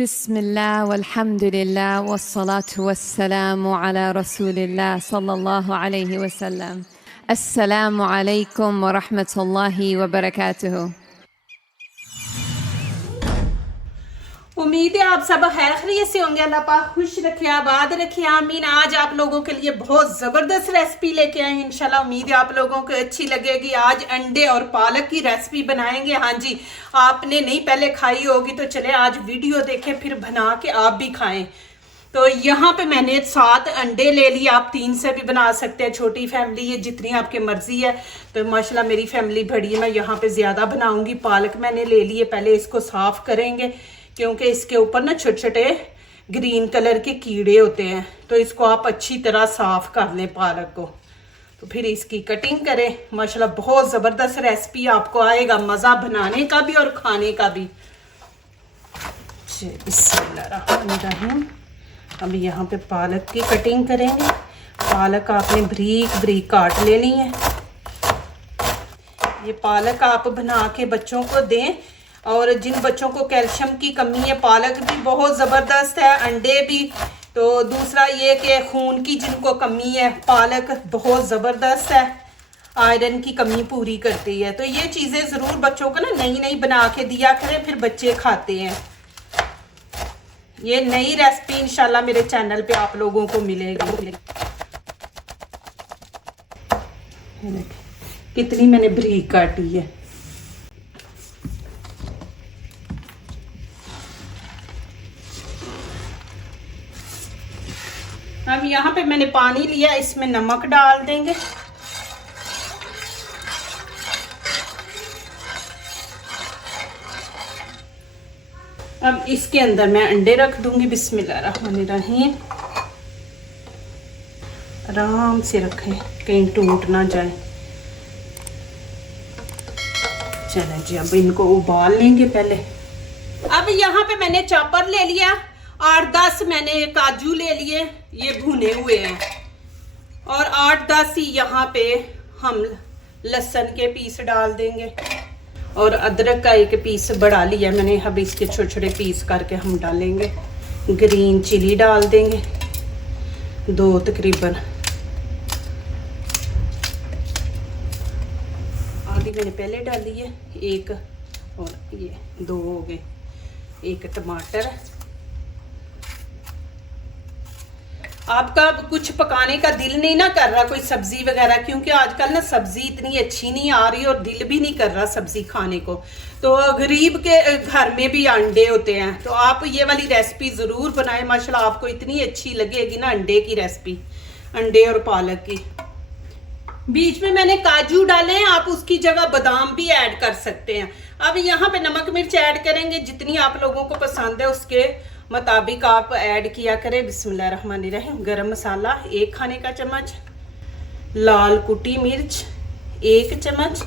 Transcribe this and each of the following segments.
बिस्मिल्लाह वल्हम्दुलिल्लाह वस्सलातु वस्सलामु अला रसूलिल्लाह सल्लल्लाहु अलैहि वसल्लम। अस्सलामु अलैकुम व रहमतुल्लाहि व बरकातुहू। उम्मीद है आप सब खैर खैरियत से होंगे। अल्लाह पाक खुश रखे, आबाद रखे, आमीन। आज आप लोगों के लिए बहुत ज़बरदस्त रेसिपी लेके आए हैं। इंशाल्लाह उम्मीद है आप लोगों को अच्छी लगेगी। आज अंडे और पालक की रेसिपी बनाएंगे। हाँ जी, आपने नहीं पहले खाई होगी तो चले आज वीडियो देखें, फिर बना के आप भी खाएं। तो यहाँ पे मैंने 7 अंडे ले लिए। आप 3 से भी बना सकते हैं, छोटी फैमिली है, जितनी आपकी मर्जी है। तो माशाल्लाह मेरी फैमिली बड़ी है, मैं यहाँ पे ज़्यादा बनाऊंगी। पालक मैंने ले लिए, पहले इसको साफ़ करेंगे क्योंकि इसके ऊपर ना छोटे छोटे ग्रीन कलर के कीड़े होते हैं। तो इसको आप अच्छी तरह साफ़ कर लें पालक को, तो फिर इसकी कटिंग करें। माशाल्लाह बहुत ज़बरदस्त रेसिपी आपको आएगा, मज़ा बनाने का भी और खाने का भी। बिस्मिल्लाहिर्रहमानिर्रहीम। अब यहाँ पे पालक की कटिंग करेंगे। पालक आपने बारीक बारीक काट लेनी है। ये पालक आप बना के बच्चों को दें, और जिन बच्चों को कैल्शियम की कमी है, पालक भी बहुत ज़बरदस्त है, अंडे भी। तो दूसरा ये कि खून की जिनको कमी है, पालक बहुत ज़बरदस्त है, आयरन की कमी पूरी करती है। तो ये चीज़ें ज़रूर बच्चों को ना नई नई बना के दिया करें, फिर बच्चे खाते हैं। ये नई रेसिपी इंशाल्लाह मेरे चैनल पे आप लोगों को मिलेगी। कितनी मैंने बारीक काटी है। अब यहाँ पे मैंने पानी लिया, इसमें नमक डाल देंगे। अब इसके अंदर मैं अंडे रख दूंगी। बिस्मिल्लाहिर्रहमानिर्रहीम। आराम से रखें, कहीं टूट ना जाए। चलें जी, अब इनको उबाल लेंगे पहले। अब यहाँ पे मैंने चॉपर ले लिया, 8-10 मैंने काजू ले लिए, ये भुने हुए हैं। और 8-10 ही यहाँ पे हम लहसुन के पीस डाल देंगे, और अदरक का एक पीस बड़ा लिया मैंने। अब इसके छोटे छोटे पीस करके हम डालेंगे। ग्रीन चिली डाल देंगे, 2 तकरीबन। आधी मैंने पहले डाली है, 1, और ये 2 हो गए। 1 टमाटर। आपका कुछ पकाने का दिल नहीं ना कर रहा, कोई सब्जी वगैरह, क्योंकि आजकल ना सब्जी इतनी अच्छी नहीं आ रही और दिल भी नहीं कर रहा सब्जी खाने को। तो गरीब के घर में भी अंडे होते हैं, तो आप ये वाली रेसिपी ज़रूर बनाएं। माशाल्लाह आपको इतनी अच्छी लगेगी ना अंडे की रेसिपी, अंडे और पालक की। बीच में मैंने काजू डाले हैं, आप उसकी जगह बादाम भी ऐड कर सकते हैं। अब यहाँ पे नमक मिर्च ऐड करेंगे, जितनी आप लोगों को पसंद है उसके मुताबिक आप ऐड किया करें। बिस्मिल्लाहिर्रहमानिर्रहीम। गरम मसाला 1 खाने का चम्मच, लाल कुटी मिर्च 1 चम्मच,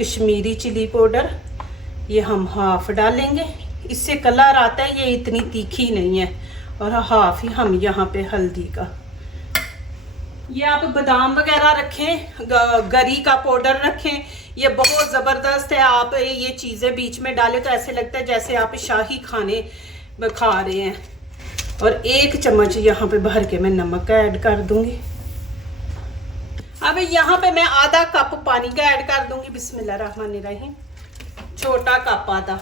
कश्मीरी चिली पाउडर ये हम हाफ डालेंगे, इससे कलर आता है, ये इतनी तीखी नहीं है। और हाफ ही हम यहाँ पे हल्दी का। ये आप बादाम वगैरह रखें, गरी का पाउडर रखें, ये बहुत ज़बरदस्त है। आप ये चीज़ें बीच में डालें तो ऐसे लगता है जैसे आप शाही खाने खा रहे हैं। और 1 चम्मच यहाँ पे भर के मैं नमक का ऐड कर दूंगी। अब यहाँ पे मैं आधा कप पानी का ऐड कर दूंगी। बिस्मिल्लाहिर्रहमानिर्रहीम। छोटा कप आधा।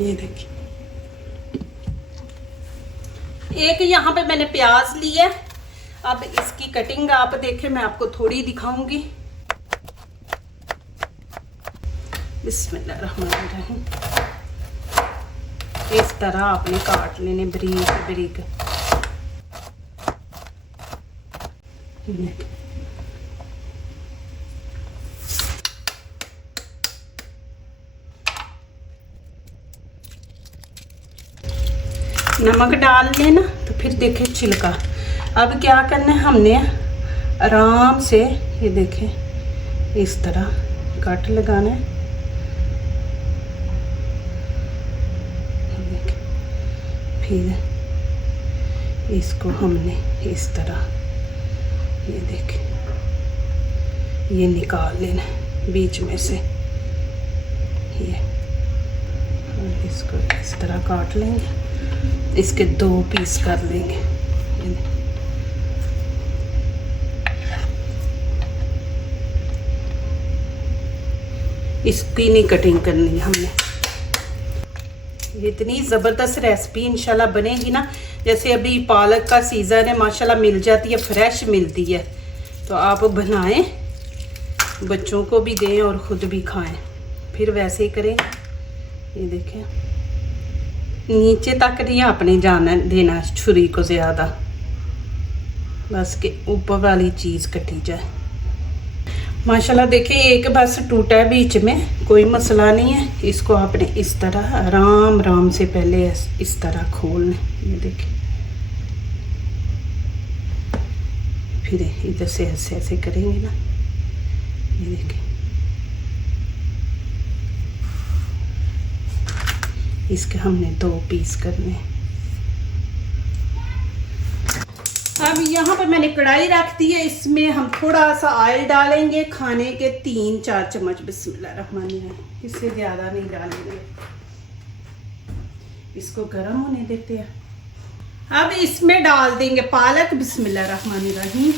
ये देखिए, 1 यहाँ पे मैंने प्याज लिया। अब इसकी कटिंग आप देखें, मैं आपको थोड़ी दिखाऊंगी। बिस्मिल्लाहिर्रहमानिर्रहीम। इस तरह आपने काट लेने बारीक बारीक। नमक डाल लेना, तो फिर देखें छिलका। अब क्या करना है, हमने आराम से ये देखें इस तरह कट लगाना है। फिर इसको हमने इस तरह ये देखें ये निकाल लेना है। बीच में से ये, और इसको इस तरह काट लेंगे, इसके 2 पीस कर लेंगे। इसकी नहीं कटिंग करनी है हमने। इतनी ज़बरदस्त रेसिपी इंशाल्लाह बनेगी ना, जैसे अभी पालक का सीज़न है, माशाल्लाह मिल जाती है, फ्रेश मिलती है, तो आप बनाएं, बच्चों को भी दें और ख़ुद भी खाएं। फिर वैसे ही करें, ये देखें, नीचे तक नहीं आपने जाना देना छुरी को ज़्यादा, बस के ऊपर वाली चीज़ कटी जाए। माशाल्लाह देखिए एक बस टूटा है बीच में, कोई मसला नहीं है। इसको आपने इस तरह आराम आराम से पहले इस तरह खोलना, ये देखिए, फिर इधर से ऐसे ऐसे करेंगे ना, ये देखिए, इसके हमने 2 पीस करने हैं। अब यहाँ पर मैंने कढ़ाई रख दी है, इसमें हम थोड़ा सा ऑयल डालेंगे, खाने के 3-4 चम्मच, बिस्मिल्लाहिर्रहमानिर्रहीम, इससे ज़्यादा नहीं डालेंगे। इसको गर्म होने देते हैं। अब इसमें डाल देंगे पालक, बिस्मिल्लाहिर्रहमानिर्रहीम।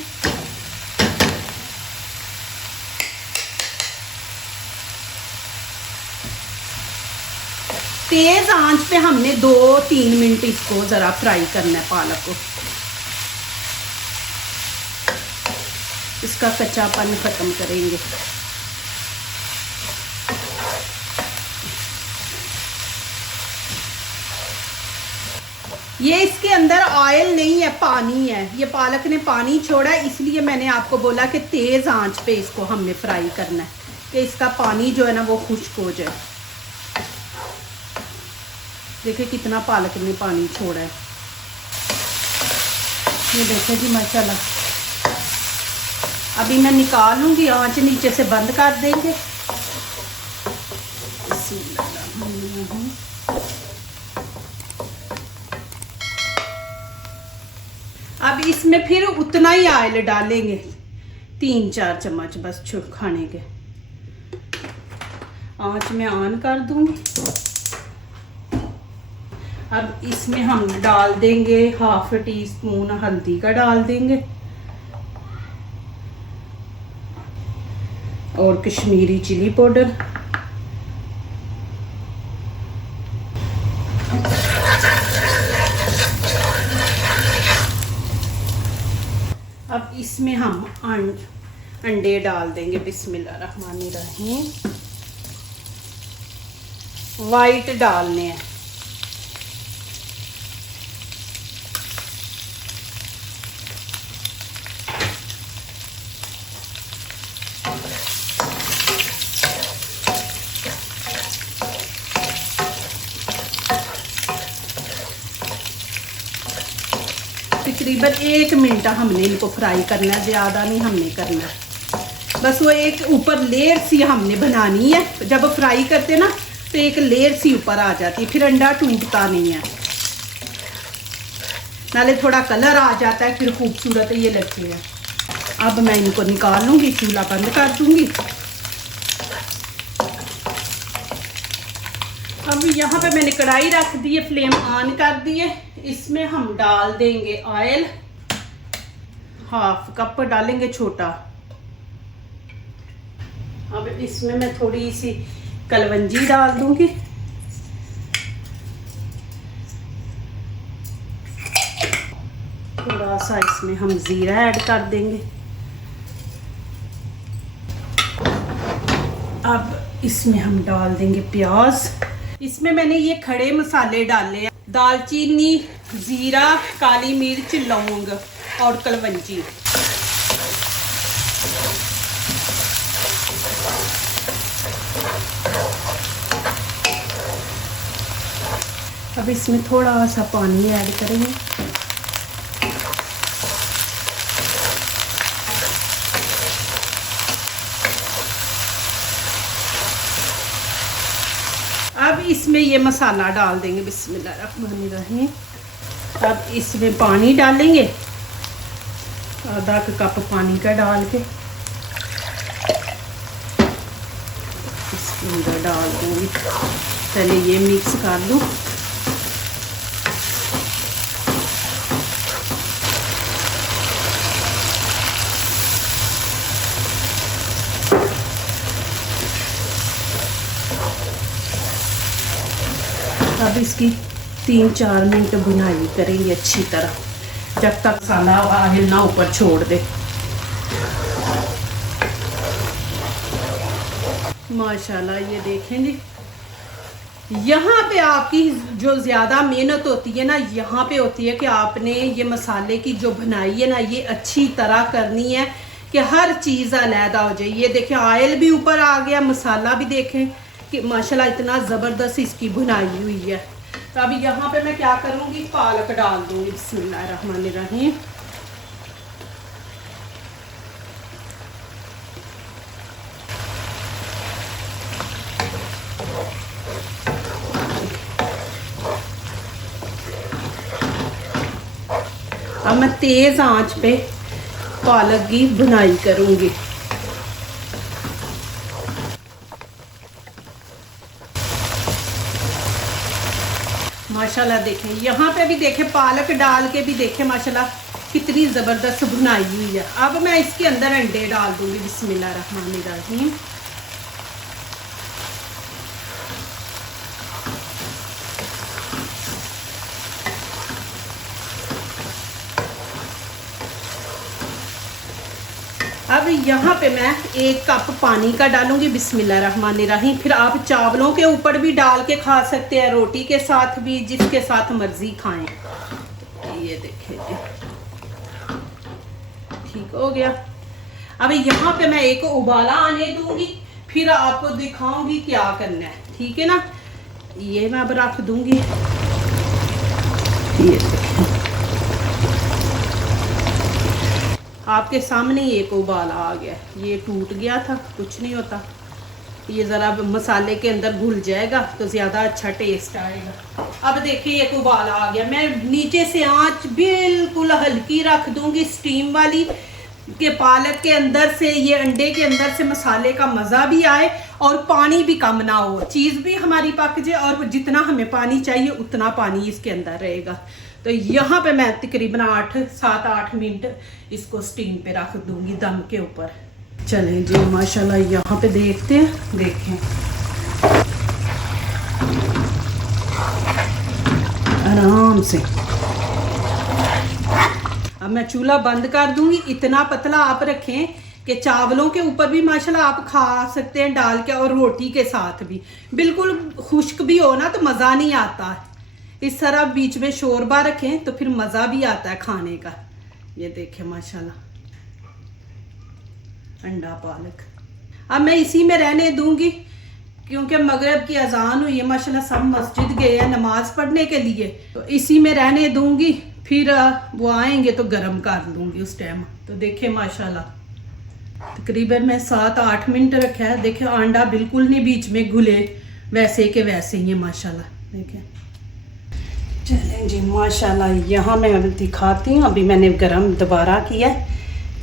तेज आंच पे हमने 2-3 मिनट इसको ज़रा फ्राई करना है, पालक को, इसका कच्चापन ख़त्म करेंगे। ये इसके अंदर ऑयल नहीं है, पानी है, ये पालक ने पानी छोड़ा है, इसलिए मैंने आपको बोला कि तेज़ आंच पे इसको हमने फ्राई करना है, कि इसका पानी जो है ना वो खुश्क हो जाए। देखिए कितना पालक ने पानी छोड़ा है, ये देखिए जी माशाल्लाह। अभी मैं निकालूंगी, आंच नीचे से बंद कर देंगे। अब इसमें फिर उतना ही ऑयल डालेंगे, 3-4 चम्मच बस खाने के। आंच में ऑन कर दूंगी। अब इसमें हम डाल देंगे 1/2 टीस्पून हल्दी का डाल देंगे, और कश्मीरी चिली पाउडर, अब इसमें हम अंडे डाल देंगे, बिस्मिल्लाहिर्रहमानिर्रहीम। वाइट डालने हैं, तकरीबन 1 मिनट हमने इनको फ्राई करना है, ज़्यादा नहीं हमने करना, बस वो एक ऊपर लेयर सी हमने बनानी है। जब फ्राई करते ना तो एक लेयर सी ऊपर आ जाती है, फिर अंडा टूटता नहीं है, नाले थोड़ा कलर आ जाता है, फिर खूबसूरत ये लगती है। अब मैं इनको निकाल लूँगी, चूल्हा बंद कर दूँगी। अब यहाँ पे मैंने कढ़ाई रख दी है, फ्लेम ऑन कर दी है, इसमें हम डाल देंगे ऑयल, 1/2 कप डालेंगे छोटा। अब इसमें मैं थोड़ी सी कलवंजी डाल दूंगी, थोड़ा सा इसमें हम जीरा ऐड कर देंगे। अब इसमें हम डाल देंगे प्याज। इसमें मैंने ये खड़े मसाले डाले हैं, दालचीनी, जीरा, काली मिर्च, लौंग और कलवंजी। अब इसमें थोड़ा सा पानी ऐड करेंगे। अब इसमें ये मसाला डाल देंगे, बिस्मिल्लाहिर्रहमानिर्रहीम। अब इसमें पानी डालेंगे, 1/2 कप पानी का डाल के। इसके अंदर डाल दूँगी। पहले ये मिक्स कर दूँ। अब इसकी 3-4 मिनट भुनाई करेंगे अच्छी तरह, जब तक मसाला ऑयल ना ऊपर छोड़ दे। माशाल्लाह ये देखें जी, यहाँ पे आपकी जो ज़्यादा मेहनत होती है ना, यहाँ पे होती है कि आपने ये मसाले की जो भुनाई है ना, ये अच्छी तरह करनी है कि हर चीज़ अलहदा हो जाए। ये देखें ऑयल भी ऊपर आ गया, मसाला भी देखें कि माशाल्लाह इतना ज़बरदस्त इसकी भुनाई हुई है। तो अभी यहाँ पे मैं क्या करूँगी, पालक डाल दूँगी। बिस्मिल्लाहिर्रहमानिर्रहीम। अब मैं तेज़ आंच पे पालक की भुनाई करूँगी। माशाल्लाह देखें, यहाँ पे भी देखें पालक डाल के भी देखें माशाल्लाह कितनी ज़बरदस्त भुनाई हुई है। अब मैं इसके अंदर अंडे डाल दूँगी। बिस्मिल्लाहिर्रहमानिर्रहीम। अब यहाँ पे मैं 1 कप पानी का डालूंगी। बिस्मिल्लाहिर्रहमानिर्रहीम। फिर आप चावलों के ऊपर भी डाल के खा सकते हैं, रोटी के साथ भी, जिसके साथ मर्जी खाएं। ये देखिए जी, ठीक हो गया। अब यहाँ पे मैं एक उबाला आने दूंगी, फिर आपको दिखाऊंगी क्या करना है, ठीक है ना। ये मैं अब रख दूंगी। ये देखिए, आपके सामने ही एक उबाला आ गया। ये टूट गया था, कुछ नहीं होता, ये ज़रा मसाले के अंदर घुल जाएगा तो ज़्यादा अच्छा टेस्ट आएगा। अब देखिए एक उबाला आ गया। मैं नीचे से आंच बिल्कुल हल्की रख दूंगी, स्टीम वाली, के पालक के अंदर से, ये अंडे के अंदर से मसाले का मज़ा भी आए और पानी भी कम ना हो, चीज़ भी हमारी पक जाए और जितना हमें पानी चाहिए उतना पानी इसके अंदर रहेगा। तो यहाँ पे मैं तकरीबन 7-8 मिनट इसको स्टीम पे रख दूंगी दम के ऊपर। चलें जी, माशाल्लाह यहाँ पे देखते हैं, देखें आराम से। अब मैं चूल्हा बंद कर दूंगी। इतना पतला आप रखें कि चावलों के ऊपर भी माशाल्लाह आप खा सकते हैं डाल के, और रोटी के साथ भी। बिल्कुल खुश्क भी हो ना तो मज़ा नहीं आता। इस तरह बीच में शोरबा रखें तो फिर मज़ा भी आता है खाने का। ये देखें माशाल्लाह अंडा पालक। अब मैं इसी में रहने दूंगी क्योंकि मगरिब की अजान हुई है, माशाल्लाह सब मस्जिद गए हैं नमाज पढ़ने के लिए, तो इसी में रहने दूंगी। फिर वो आएंगे तो गर्म कर लूँगी उस टाइम। तो देखें माशाल्लाह तकरीबन मैं 7-8 मिनट रखा है। देखें अंडा बिल्कुल नहीं बीच में घुले, वैसे के वैसे ही है माशाल्लाह। देखें, चलें जी, माशाल्लाह यहाँ मैं दिखाती हूँ। अभी मैंने गरम दोबारा किया,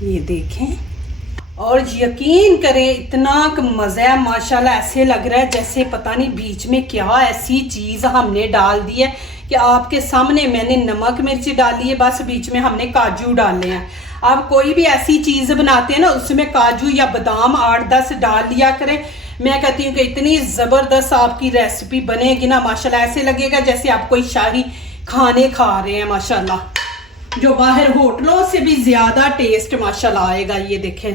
ये देखें, और यकीन करें इतना मज़ा है माशाल्लाह। ऐसे लग रहा है जैसे पता नहीं बीच में क्या ऐसी चीज़ हमने डाल दी है कि आपके सामने मैंने नमक मिर्ची डाली है, बस बीच में हमने काजू डाले हैं। आप कोई भी ऐसी चीज़ बनाते हैं ना, उसमें काजू या बादाम 8-10 डाल लिया करें। मैं कहती हूँ कि इतनी ज़बरदस्त आपकी रेसिपी बनेगी ना माशाल्लाह, ऐसे लगेगा जैसे आप कोई शाही खाने खा रहे हैं माशाल्लाह, जो बाहर होटलों से भी ज़्यादा टेस्ट माशाल्लाह आएगा। ये देखें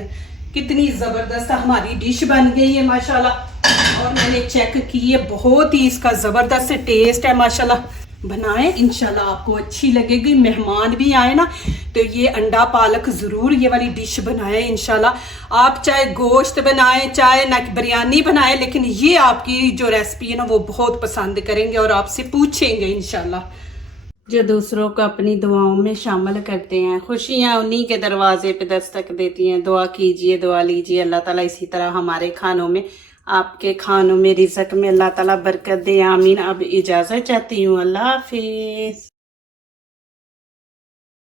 कितनी ज़बरदस्त हमारी डिश बन गई है माशाल्लाह, और मैंने चेक की है, बहुत ही इसका ज़बरदस्त टेस्ट है माशाल्लाह। बनाएं, इंशाल्लाह आपको अच्छी लगेगी। मेहमान भी आए ना तो ये अंडा पालक ज़रूर ये वाली डिश बनाएं इंशाल्लाह। आप चाहे गोश्त बनाएं, चाहे ना बिरयानी बनाएं, लेकिन ये आपकी जो रेसिपी है ना वो बहुत पसंद करेंगे और आपसे पूछेंगे इंशाल्लाह। जो दूसरों को अपनी दुआओं में शामिल करते हैं, खुशियाँ उन्हीं के दरवाजे पे दस्तक देती हैं। दुआ कीजिए, दुआ लीजिए, अल्लाह ताला इसी तरह हमारे खानों में, आपके खानों में, रिज़्क़ में अल्लाह ताला बरकत दे, आमीन। अब इजाज़त चाहती हूँ, अल्लाह हाफिज़।